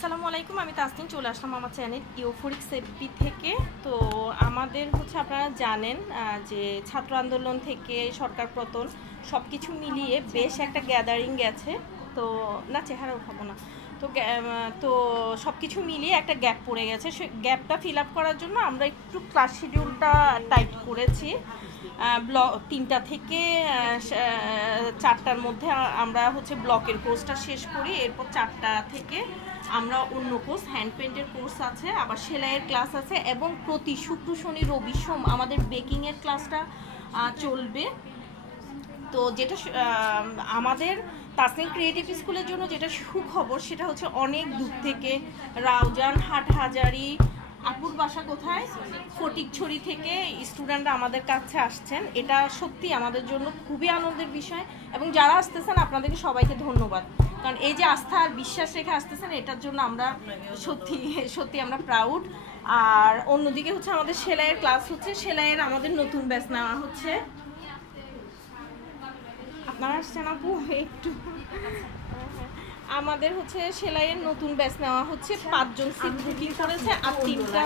আসসালামু আলাইকুম, আমি তাসনিম চলে আসলাম আমার চ্যানেল ইউফোরিক সেফটি থেকে। তো আমাদের আপনারা জানেন যে ছাত্র আন্দোলন থেকে সরকার পতন সব কিছু মিলিয়ে বেশ একটা গ্যাদারিং গেছে। তো না চেহারা উঠাবো না, তো তো সব কিছু মিলিয়ে একটা গ্যাপ পড়ে গেছে। সে গ্যাপটা ফিল আপ করার জন্য আমরা একটু ক্লাস শিডিউলটা টাইট করেছি। 3টা থেকে 4টার মধ্যে আমরা ব্লকের কোর্সটা শেষ করি। এরপর 4টা থেকে আমরা অন্য কোর্স হ্যান্ড পেন্টের কোর্স আছে, আবার সেলাইয়ের ক্লাস আছে, এবং প্রতি শুক্র শনি রবি সোম আমাদের বেকিংয়ের ক্লাসটা চলবে। তো যেটা আমাদের তাসনিম ক্রিয়েটিভ স্কুলের জন্য যেটা সুখবর সেটা হচ্ছে অনেক দূর থেকে রাউজান, হাটহাজারী, আপুর বাসা কোথায়, ফটিকছড়ি থেকে স্টুডেন্টরা আমাদের কাছে আসছেন। এটা সত্যি আমাদের জন্য খুবই আনন্দের বিষয়, এবং যারা আসতেছেন আপনাদেরকে সবাইকে ধন্যবাদ, কারণ এই যে আস্থা আর বিশ্বাস রেখে আসতেছেন এটার জন্য আমরা সত্যি সত্যি আমরা প্রাউড। আর অন্যদিকে আমাদের সেলাইয়ের ক্লাস হচ্ছে, সেলাইয়ের আমাদের নতুন ব্যাচ নেওয়া হচ্ছে। আপনারা আসছেন আপু একটু, আমাদের সেলাইয়ের নতুন ব্যাচ নেওয়া হচ্ছে। 5 জন সিট বুকিং করেছে, আর 3টা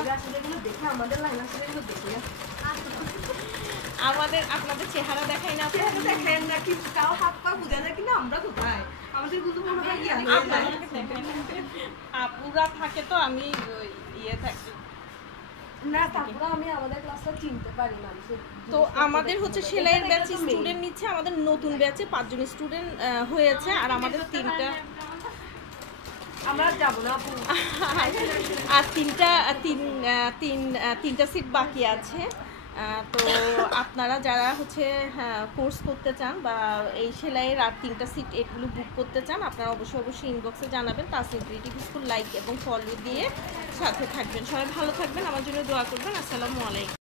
আমাদের আপনাদের চেহারা দেখাই না, দেখেন না কি তাও হাত পা বুঝা যায় কিনা আমরা কোথায় আমাদের গুলো মনে হয় কি আপুরা থাকে তো আমি ইয়ে থাকি না, তারপরে আমি আমাদের ক্লাসটা চিনতে পারি না। তো আমাদের সেলাইয়ের ব্যাচ স্টুডেন্ট নিচ্ছে, আমাদের নতুন ব্যাচে 5 জন স্টুডেন্ট হয়েছে, আর আমাদের 3টা আমরা যাব না আর 3টা সিট বাকি আছে। তো আপনারা যারা কোর্স করতে চান বা এই সেলাইয়ের আর 3টা সিট এগুলো বুক করতে চান, আপনারা অবশ্যই ইনবক্সে জানাবেন। তাসনিম ক্রিয়েটিভ স্কুল লাইক এবং ফলো দিয়ে সাথে থাকবেন। সবাই ভালো থাকবেন, আমার জন্য দোয়া করবেন। আসসালামু আলাইকুম।